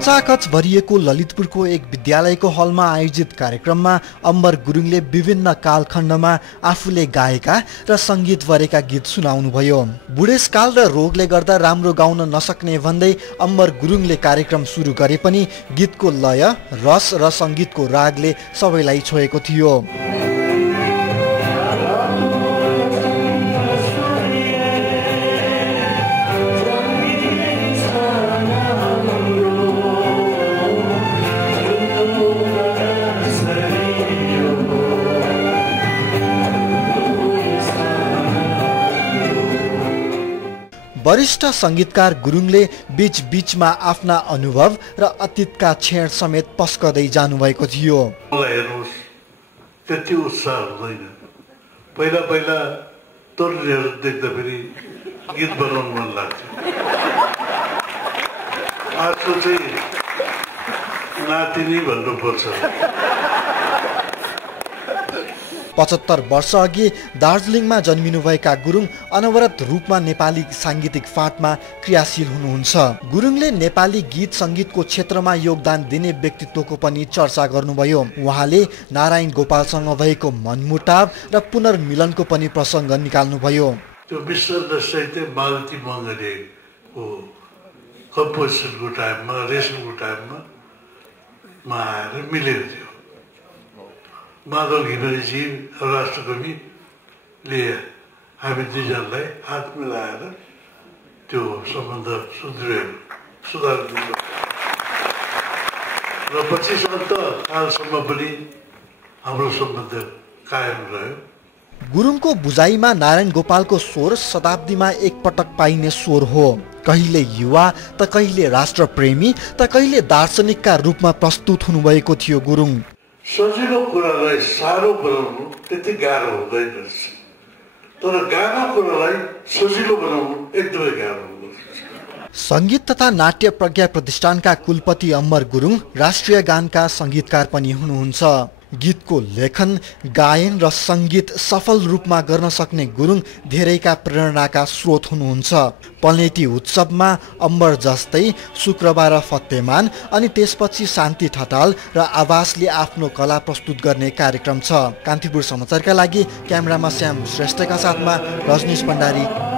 खचाखच भरिएको ललितपुरको एक विद्यालयको हलमा आयोजित कार्यक्रममा अम्बर गुरुङले विभिन्न कालखण्डमा आफूले गाएका र सङ्गीत भरेका गीत सुनाउनुभयो। बुढेसकाल र रोगले गर्दा राम्रो गाउन नसक्ने भन्दै अम्बर गुरुङले कार्यक्रम सुरु गरे पनि गीतको लय, रस र सङ्गीतको रागले सबैलाई छोएको थियो। वरिष्ठ सङ्गीतकार गुरुङले बीच-बीचमा आफ्ना अनुभव र अतीतका क्षण समेत पस्कदै जानुभएको थियो। मलाई हेर्नुहोस्, त्यति उत्साह हुँदैन। पहिला पहिला तरुणहरू देख्दाखेरि गीत बनाउनु मन लाग्थ्यो। आजको चाहिँ नातिनी भन्नुपर्छ। 75 वर्ष अघि दार्जिलिङमा जन्मिनुभएका गुरुङ अनवरत रूपमा नेपाली साङ्गीतिक फाँटमा क्रियाशील हुनुहुन्छ। गुरुङले नेपाली गीत सङ्गीतको क्षेत्रमा योगदान दिने व्यक्तित्वको पनि चर्चा गर्नुभयो। उहाँले नारायण गोपालसँग भएको मनमुटाव र पुनर्मिलनको पनि प्रसङ्ग निकाल्नुभयो। त्यो विश्व साहित्य मालती मङ्गलेको कम्पोजिसनको टाइममा, रेसमको टाइममा आएर मिलेको थियो। माधव घिमिरेजी राष्ट्रकविले हामी दुईजनालाई हात मिलाएर त्यो सम्बन्ध सुधार दिनु र 25 कालसम्म पनि हाम्रो सम्बन्ध कायम रह्यो। गुरुङको बुझाइमा नारायण गोपालको स्वर शताब्दीमा एकपटक पाइने स्वर हो। कहिले युवा त कहिले राष्ट्रप्रेमी त कहिले दार्शनिकका रूपमा प्रस्तुत हुनुभएको थियो गुरुङ। सजिलो कुरालाई साह्रो बनाउनु त्यति गाह्रो हुँदैन रहेछ, तर गाह्रो कुरालाई सजिलो बनाउनु एकदमै गाह्रो हुँदछ। सङ्गीत तथा नाट्य प्रज्ञा प्रतिष्ठानका कुलपति अम्बर गुरुङ राष्ट्रिय गानका सङ्गीतकार पनि हुनुहुन्छ। गीतको लेखन, गायन र सङ्गीत सफल रूपमा गर्न सक्ने गुरुङ धेरैका प्रेरणाका स्रोत हुनुहुन्छ। पलेटी उत्सवमा अम्बर जस्तै शुक्रबार फतेमान अनि त्यसपछि शान्ति ठटाल र आवासले आफ्नो कला प्रस्तुत गर्ने कार्यक्रम छ। कान्तिपुर समाचारका लागि क्यामेरामा श्याम श्रेष्ठका साथमा रजनीश भण्डारी।